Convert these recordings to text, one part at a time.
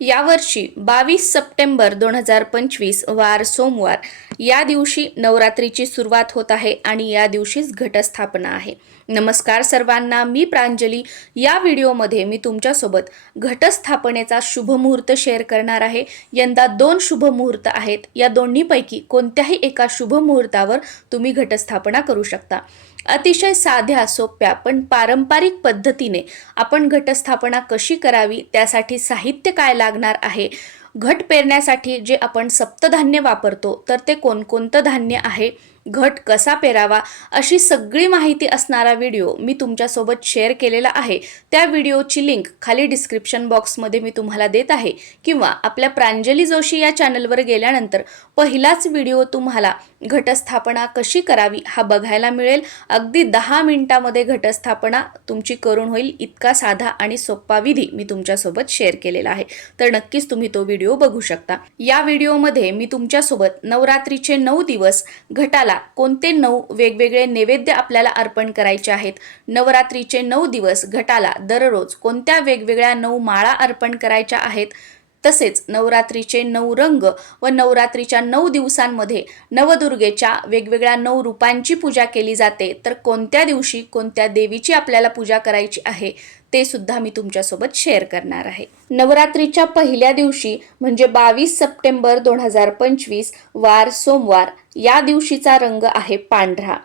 यावर्षी बावीस सप्टेंबर दोन हजार पंचवीस वार सोमवार. या दिवशी नवरात्रीची सुरुवात होत आहे आणि या दिवशीच घटस्थापना आहे. नमस्कार सर्वांना मी प्रांजली. या व्हिडिओमध्ये मी तुमच्यासोबत घटस्थापनेचा शुभमुहूर्त शेअर करणार आहे. यंदा दोन शुभमुहूर्त आहेत. या दोन्हीपैकी कोणत्याही एका शुभमुहूर्तावर तुम्ही घटस्थापना करू शकता. अतिशय साध्या सोप्या पण पारंपरिक पद्धतीने आपण घटस्थापना कशी करावी त्यासाठी साहित्य काय लागणार आहे घट पेरण्यासाठी जे आपण सप्तधान्य वापरतो तर ते कोणकोणतं धान्य आहे घट कसा पेरावा अशी सगळी माहिती असणारा व्हिडिओ मी तुमच्यासोबत शेअर केलेला आहे. त्या व्हिडिओची लिंक खाली डिस्क्रिप्शन बॉक्समध्ये मी तुम्हाला देत आहे. किंवा आपल्या प्रांजली जोशी या चॅनलवर गेल्यानंतर पहिलाच व्हिडिओ तुम्हाला घटस्थापना कशी करावी हा बघायला मिळेल. अगदी दहा मिनिटामध्ये घटस्थापना तुमची करून होईल. इतका साधा आणि सोपा विधी मी तुमच्यासोबत शेअर केलेला आहे. तर नक्कीच तुम्ही तो व्हिडिओ बघू शकता. या व्हिडिओमध्ये मी तुमच्यासोबत नवरात्रीचे नऊ दिवस घटाला कोणते नऊ वेगवेगळे नैवेद्य आपल्याला अर्पण करायचे आहेत? नवरात्रीचे नऊ दिवस घटाला दररोज कोणत्या वेगवेगळ्या नऊ माळा अर्पण करायच्या आहेत? तसेच नवरात्रीचे नऊ रंग व नवरात्रीच्या नऊ दिवसांमध्ये नवदुर्गेच्या वेगवेगळ्या नऊ रूपांची पूजा केली जाते. तर कोणत्या दिवशी कोणत्या देवीची आपल्याला पूजा करायची आहे? ते सुद्धा मी तुमच्यासोबत शेअर करणार आहे. नवरात्रीच्या पहिल्या दिवशी म्हणजे बावीस सप्टेंबर दोन हजार पंचवीस वार सोमवार या दिवशीचा रंग आहे पांढरा.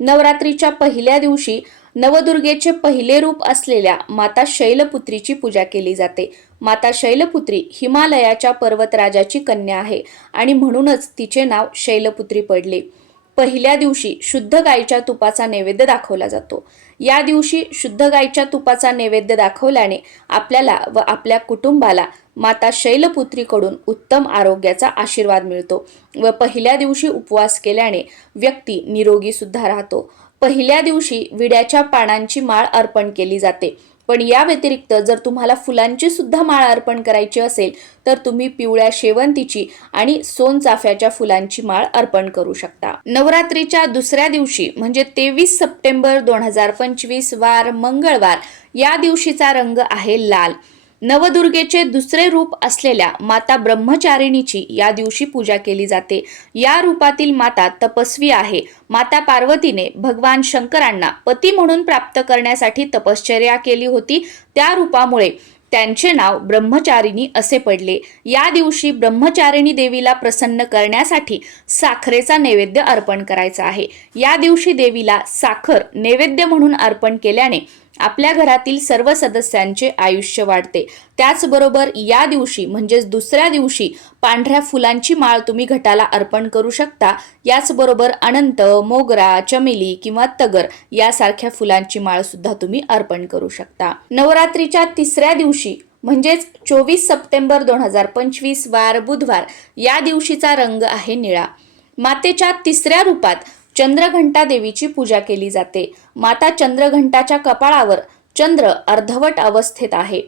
नवरात्रीच्या पहिल्या दिवशी नवदुर्गेचे पहिले रूप असलेल्या माता शैलपुत्रीची पूजा केली जाते. माता शैलपुत्री हिमालयाच्या पर्वतराजाची कन्या आहे आणि म्हणूनच तिचे नाव शैलपुत्री पडले. पहिल्या दिवशी शुद्ध गायीच्या तुपाचा नैवेद्य दाखवला जातो. या दिवशी शुद्ध गायीच्या तुपाचा नैवेद्य दाखवल्याने आपल्याला व आपल्या कुटुंबाला माता शैलपुत्रीकडून उत्तम आरोग्याचा आशीर्वाद मिळतो व पहिल्या दिवशी उपवास केल्याने व्यक्ती निरोगी सुद्धा राहतो. पहिल्या दिवशी विड्याच्या पानांची माळ अर्पण केली जाते. पण या व्यतिरिक्त जर तुम्हाला फुलांची सुद्धा माळ अर्पण करायची असेल तर तुम्ही पिवळ्या शेवंतीची आणि सोनचाफ्याच्या फुलांची माळ अर्पण करू शकता. नवरात्रीच्या दुसऱ्या दिवशी म्हणजे तेवीस सप्टेंबर दोन हजार पंचवीस वार मंगळवार या दिवशीचा रंग आहे लाल. नवदुर्गेचे दुसरे रूप असलेल्या माता ब्रह्मचारिणीची या दिवशी पूजा केली जाते. या रूपातील माता तपस्वी आहे. माता पार्वतीने भगवान शंकरांना पती म्हणून प्राप्त करण्यासाठी तपश्चर्या केली होती. त्या रूपामुळे त्यांचे नाव ब्रह्मचारिणी असे पडले. या दिवशी ब्रह्मचारिणी देवीला प्रसन्न करण्यासाठी साखरेचा नैवेद्य अर्पण करायचा आहे. या दिवशी देवीला साखर नैवेद्य म्हणून अर्पण केल्याने आपल्या घरातील सर्व सदस्यांचे आयुष्य वाढते. त्याचबरोबर या दिवशी म्हणजेच दुसऱ्या दिवशी पांढऱ्या फुलांची माळ तुम्ही घटाला अर्पण करू शकता. याचबरोबर अनंत मोगरा चमेली किंवा तगर यासारख्या फुलांची माळ सुद्धा तुम्ही अर्पण करू शकता. नवरात्रीच्या तिसऱ्या दिवशी म्हणजेच चोवीस सप्टेंबर दोन हजार पंचवीस वार बुधवार या दिवशीचा रंग आहे निळा. मातेच्या तिसऱ्या रूपात चंद्रघंटा देवीची पूजा केली जाते. माता चंद्रघंटाच्या कपाळावर चंद्र अर्धवट अवस्थेत आहे.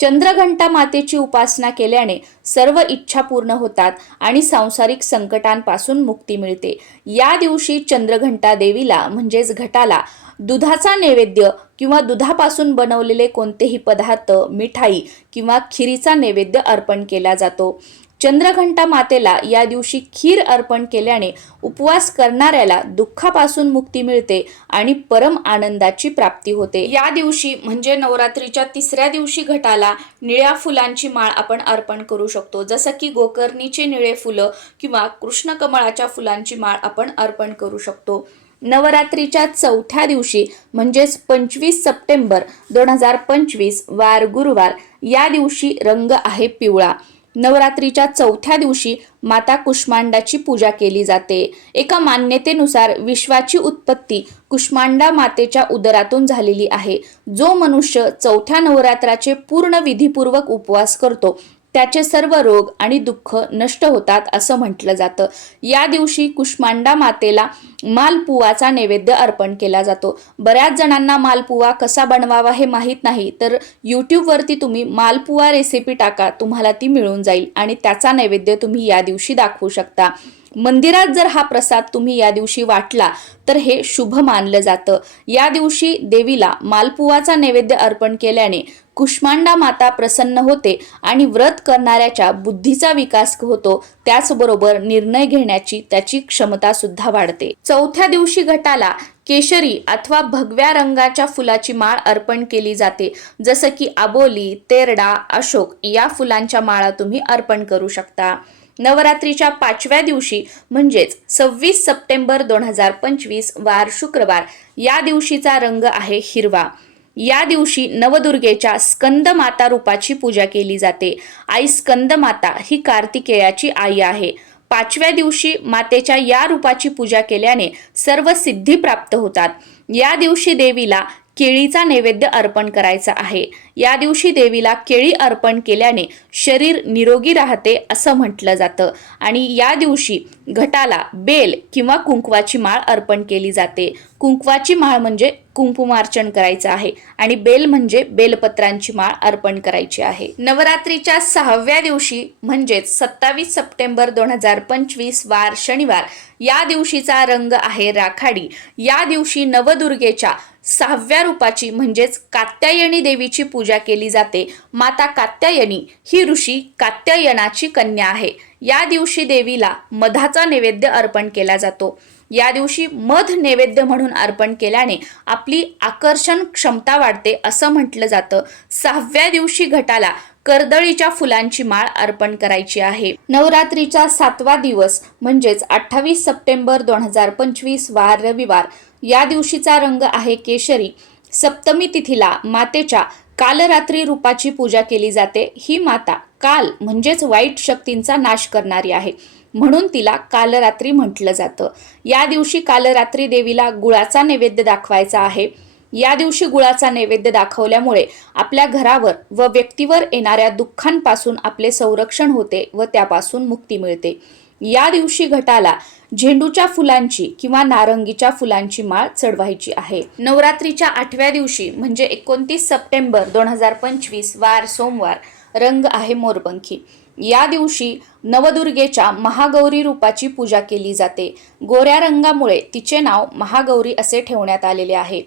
चंद्रघंटा मातेची उपासना केल्याने सर्व इच्छा पूर्ण होतात आणि सांसारिक संकटांपासून मुक्ती मिळते. या दिवशी चंद्रघंटा देवीला म्हणजेच घटाला दुधाचा नैवेद्य किंवा दुधापासून बनवलेले कोणतेही पदार्थ मिठाई किंवा खिरीचा नैवेद्य अर्पण केला जातो. चंद्रघंटा मातेला या दिवशी खीर अर्पण केल्याने उपवास करणाऱ्याला दुःखापासून मुक्ती मिळते आणि परम आनंदाची प्राप्ती होते. या दिवशी म्हणजे नवरात्रीच्या तिसऱ्या दिवशी घटाला निळ्या फुलांची माळ आपण अर्पण करू शकतो. जसं की गोकर्णीचे निळे फुलं किंवा कृष्णकमळाच्या फुलांची माळ आपण अर्पण करू शकतो. नवरात्रीच्या चौथ्या दिवशी म्हणजेच पंचवीस सप्टेंबर दोन हजार पंचवीस वार गुरुवार या दिवशी रंग आहे पिवळा. नवरात्रीच्या चौथ्या दिवशी माता कुष्मांडाची पूजा केली जाते. एका मान्यतेनुसार विश्वाची उत्पत्ती कुष्मांडा मातेच्या उदरातून झालेली आहे. जो मनुष्य चौथ्या नवरात्राचे पूर्ण विधीपूर्वक उपवास करतो त्याचे सर्व रोग आणि दुःख नष्ट होतात असं म्हटलं जातं. या दिवशी कुष्मांडा मातेला मालपुवाचा नैवेद्य अर्पण केला जातो. बऱ्याच जणांना मालपुवा कसा बनवावा हे माहीत नाही तर यूट्यूबवरती तुम्ही मालपुवा रेसिपी टाका तुम्हाला ती मिळून जाईल आणि त्याचा नैवेद्य तुम्ही या दिवशी दाखवू शकता. मंदिरात जर हा प्रसाद तुम्ही या दिवशी वाटला तर हे शुभ मानलं जातं. या दिवशी देवीला मालपुवाचा नैवेद्य अर्पण केल्याने कुष्मांडा माता प्रसन्न होते आणि व्रत करणाऱ्याच्या बुद्धीचा विकास होतो. त्याचबरोबर निर्णय घेण्याची त्याची क्षमता सुद्धा वाढते. चौथ्या दिवशी घटाला केशरी अथवा भगव्या रंगाच्या फुलाची माळ अर्पण केली जाते. जसं की आबोली तेरडा अशोक या फुलांच्या माळा तुम्ही अर्पण करू शकता. नवरात्रीच्या पाचव्या दिवशी म्हणजेच सव्वीस सप्टेंबर दोन हजार पंचवीस वार शुक्रवार या दिवशीचा रंग आहे हिरवा. या दिवशी नवदुर्गेच्या स्कंद माता रूपाची पूजा केली जाते. आई स्कंद माता ही कार्तिकेयाची आई आहे. पाचव्या दिवशी मातेच्या या रूपाची पूजा केल्याने सर्व सिद्धी प्राप्त होतात. या दिवशी देवीला केळीचा नैवेद्य अर्पण करायचा आहे. या दिवशी देवीला केळी अर्पण केल्याने शरीर निरोगी राहते असं म्हटलं जातं. आणि या दिवशी घटाला बेल किंवा कुंकवाची माळ अर्पण केली जाते. कुंकवाची माळ म्हणजे कुंकुमार्चन करायचं आहे आणि बेल म्हणजे बेलपत्रांची माळ अर्पण करायची आहे. नवरात्रीच्या सहाव्या दिवशी म्हणजेच सत्तावीस सप्टेंबर दोन हजार पंचवीस वार शनिवार या दिवशीचा रंग आहे राखाडी. या दिवशी नवदुर्गेच्या सहाव्या रूपाची म्हणजेच कात्यायनी देवीची पूजा पूजा केली जाते. माता कात्यायनी ही ऋषी कात्यायनाची कन्या आहे. या दिवशी देवीला मधाचा नैवेद्य अर्पण केला जातो. या दिवशी मध नैवेद्य म्हणून अर्पण केल्याने आपली आकर्षण क्षमता वाढते असं म्हटलं जातं. सहाव्या दिवशी घटाला कर्दळीच्या फुलांची माळ अर्पण करायची आहे. नवरात्रीचा सातवा दिवस म्हणजेच अठ्ठावीस सप्टेंबर दोन हजार पंचवीस वार रविवार. या दिवशीचा रंग आहे केशरी. सप्तमी तिथीला मातेच्या कालरात्री रूपाची पूजा केली जाते. ही माता काल म्हणजेच वाईट शक्तींचा नाश करणारी आहे. म्हणून तिला कालरात्री म्हटलं जातं. या दिवशी कालरात्री देवीला गुळाचा नैवेद्य दाखवायचा आहे. या दिवशी गुळाचा नैवेद्य दाखवल्यामुळे आपल्या घरावर व व्यक्तीवर येणाऱ्या दुःखांपासून आपले संरक्षण होते व त्यापासून मुक्ती मिळते. या दिवशी घटाला झेंडूच्या फुलांची किंवा नारंगीच्या फुलांची माळ चढवायची आहे. नवरात्रीच्या आठव्या दिवशी म्हणजे एकोणतीस सप्टेंबर दोन हजार पंचवीस वार सोमवार रंग आहे मोरपंखी. या दिवशी नवदुर्गेच्या महागौरी रूपाची पूजा केली जाते. गोऱ्या रंगामुळे तिचे नाव महागौरी असे ठेवण्यात आलेले आहे.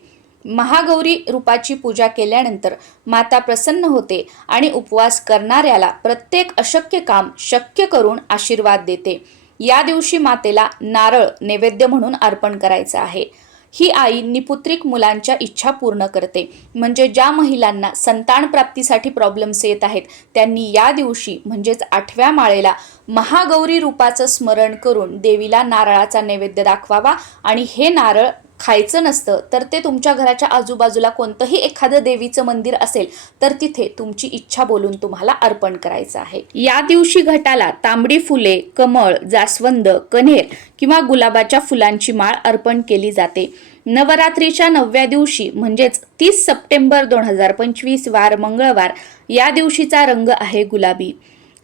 महागौरी रूपाची पूजा केल्यानंतर माता प्रसन्न होते आणि उपवास करणाऱ्याला प्रत्येक अशक्य काम शक्य करून आशीर्वाद देते. या दिवशी मातेला नारळ नैवेद्य म्हणून अर्पण करायचं आहे. ही आई निपुत्रिक मुलांच्या इच्छा पूर्ण करते. म्हणजे ज्या महिलांना संतान प्राप्तीसाठी प्रॉब्लेम्स येत आहेत त्यांनी या दिवशी म्हणजेच आठव्या माळेला महागौरी रूपाचं स्मरण करून देवीला नारळाचा नैवेद्य दाखवावा आणि हे नारळ खायचं नसतं तर ते तुमच्या घराच्या आजूबाजूला कोणतंही एखादं देवीचं मंदिर असेल तर तिथे तुमची इच्छा बोलून तुम्हाला अर्पण करायचं आहे. या दिवशी घटाला तांबडी फुले कमळ जास्वंद कन्हेर किंवा गुलाबाच्या फुलांची माळ अर्पण केली जाते. नवरात्रीच्या नवव्या दिवशी म्हणजेच तीस सप्टेंबर दोन हजार पंचवीस वार मंगळवार या दिवशीचा रंग आहे गुलाबी.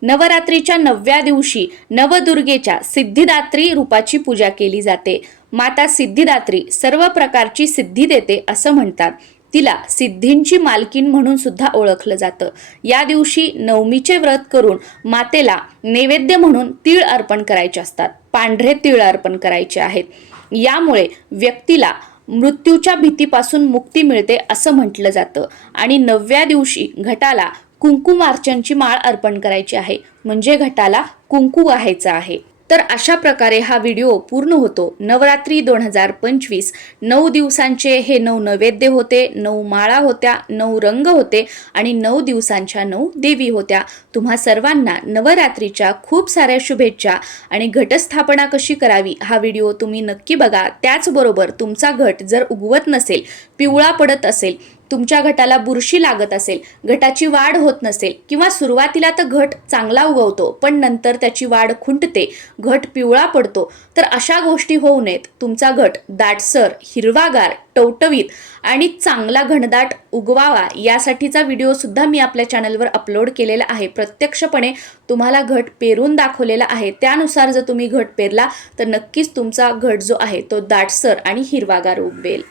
नवरात्रीच्या नवव्या दिवशी नवदुर्गेच्या सिद्धिदात्री रूपाची पूजा केली जाते. माता सिद्धिदात्री सर्व प्रकारची सिद्धी देते असं म्हणतात. तिला सिद्धींची मालकीन म्हणून सुद्धा ओळखलं जातं. या दिवशी नवमीचे व्रत करून मातेला नैवेद्य म्हणून तीळ अर्पण करायचे असतात. पांढरे तीळ अर्पण करायचे आहेत. यामुळे व्यक्तीला मृत्यूच्या भीतीपासून मुक्ती मिळते असं म्हटलं जातं. आणि नवव्या दिवशी घटाला कुंकुमार्चनची माळ अर्पण करायची आहे. म्हणजे घटाला कुंकू व्हायचं आहे. तर अशा प्रकारे हा व्हिडिओ पूर्ण होतो. नवरात्री दोन हजार पंचवीस नऊ दिवसांचे हे नऊ नैवेद्य होते नऊ माळा होत्या नऊ रंग होते आणि नऊ दिवसांच्या नऊ देवी होत्या. तुम्हा सर्वांना नवरात्रीच्या खूप साऱ्या शुभेच्छा आणि घटस्थापना कशी करावी हा व्हिडिओ तुम्ही नक्की बघा. त्याचबरोबर तुमचा घट जर उगवत नसेल पिवळा पडत असेल तुमच्या घटाला बुरशी लागत असेल घटाची वाढ होत नसेल किंवा सुरुवातीला तर घट चांगला उगवतो पण नंतर त्याची वाढ खुंटते घट पिवळा पडतो तर अशा गोष्टी होऊ नयेत. तुमचा घट दाटसर हिरवागार टवटवीत आणि चांगला घनदाट उगवावा यासाठीचा व्हिडिओ सुद्धा मी आपल्या चॅनलवर अपलोड केलेला आहे. प्रत्यक्षपणे तुम्हाला घट पेरून दाखवलेला आहे. त्यानुसार जर तुम्ही घट पेरला तर नक्कीच तुमचा घट जो आहे तो दाटसर आणि हिरवागार उगवेल.